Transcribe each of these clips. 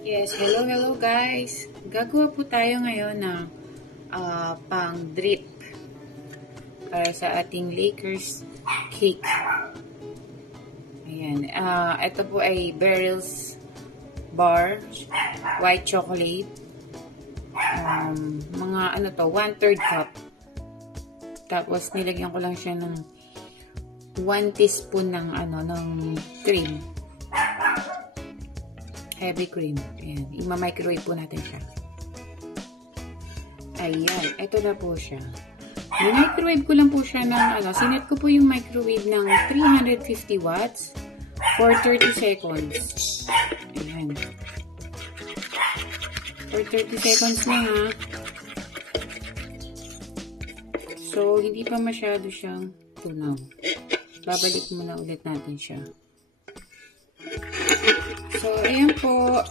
Yes, hello guys. Gagawa po tayo ngayon ng pang drip para sa ating Lakers cake. Ayan. Ito po ay Beryl's bar, white chocolate. Mga 1/3 cup. Tapos nilagyan ko lang siya ng 1 teaspoon ng ng cream. Heavy cream. Ayan. Ima-microwave po natin siya. Ayan. Ito na po siya. I-microwave ko lang po siya ng sinet ko po yung microwave ng 350 watts for 30 seconds. Ayan. For 30 seconds na ha. So, hindi pa masyado siyang tunaw. Babalik muna ulit natin siya. So, ayan po.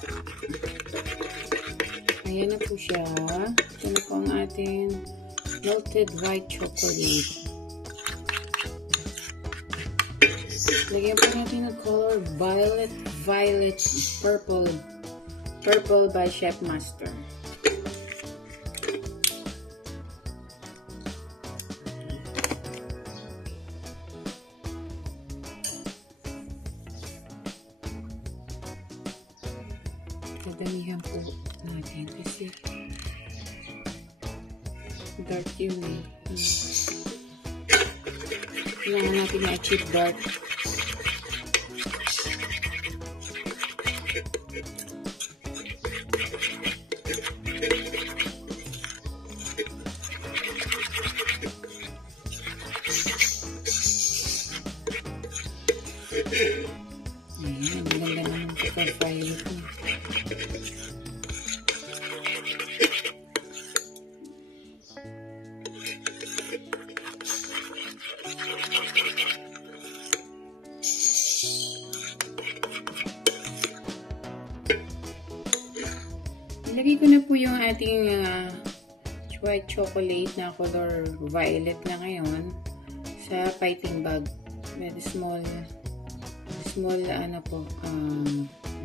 Ayan na po siya. Ito na po ang ating melted white chocolate. Lagyan po natin ng color violet, purple by Chef Master. Dadamihan po natin kasi dark yun eh. Kailangan natin na-achieve dark. Ayan, maganda naman sa violet niya. Ilagay ko na po yung ating white chocolate na color violet na ngayon sa piping bag. Medyo small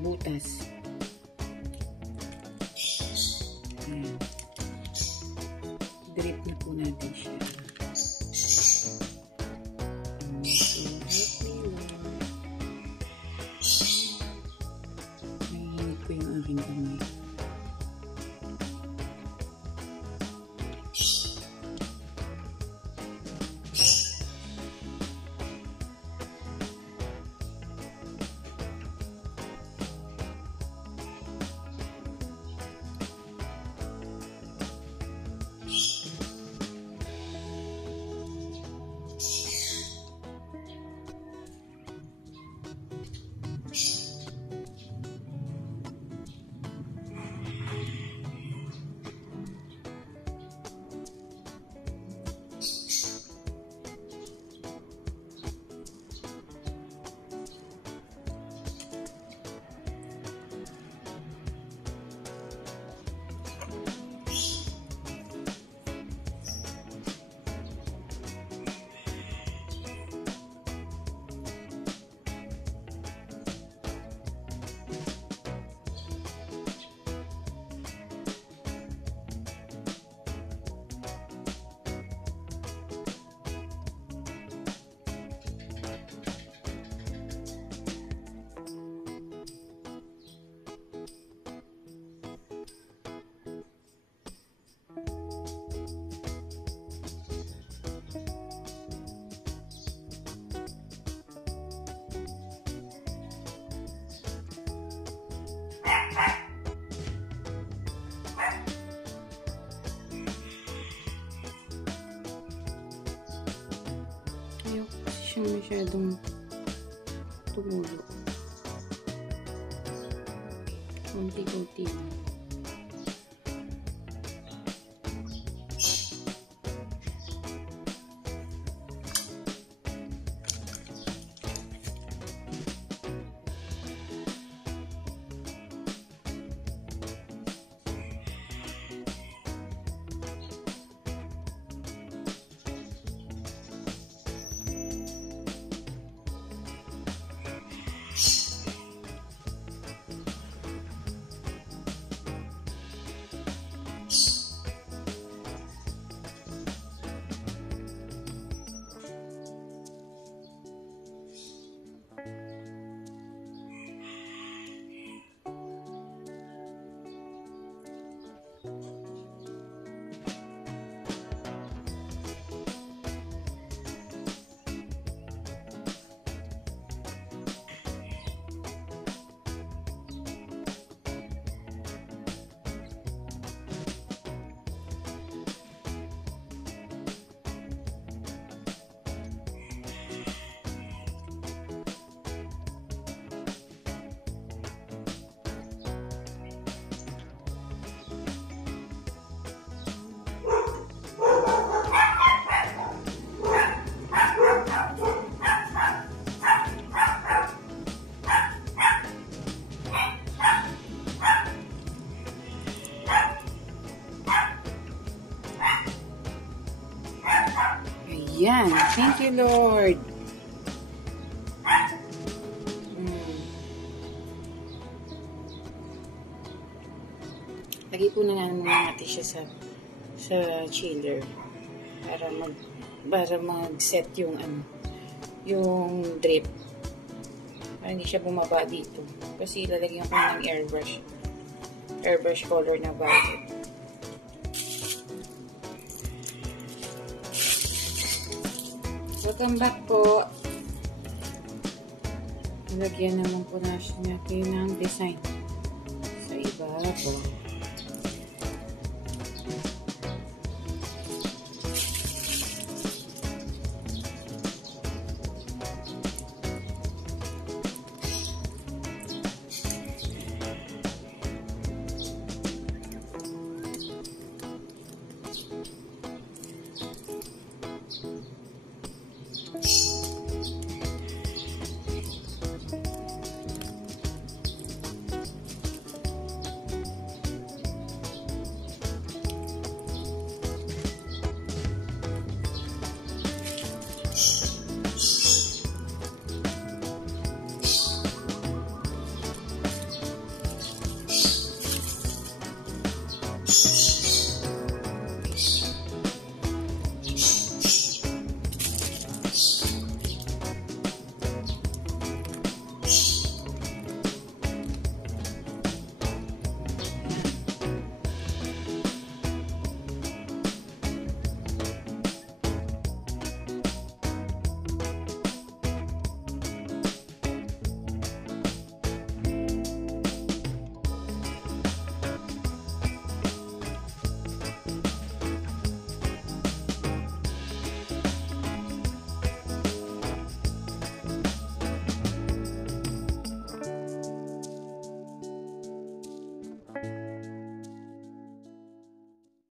butas. Ayan. Drip na po natin siya. Nahihinit ko yung aking kamay. Ayaw kasi siyang masyadong tumulo. Kunti-kunti. Yan. Thank you, Lord. Lagay po na natin siya sa chiller para mag-set yung yung drip. Para hindi siya bumaba dito. Kasi lalagyan ko ng airbrush color na violet. Welcome back po. Lagyan naman po natin ng design sa iba po.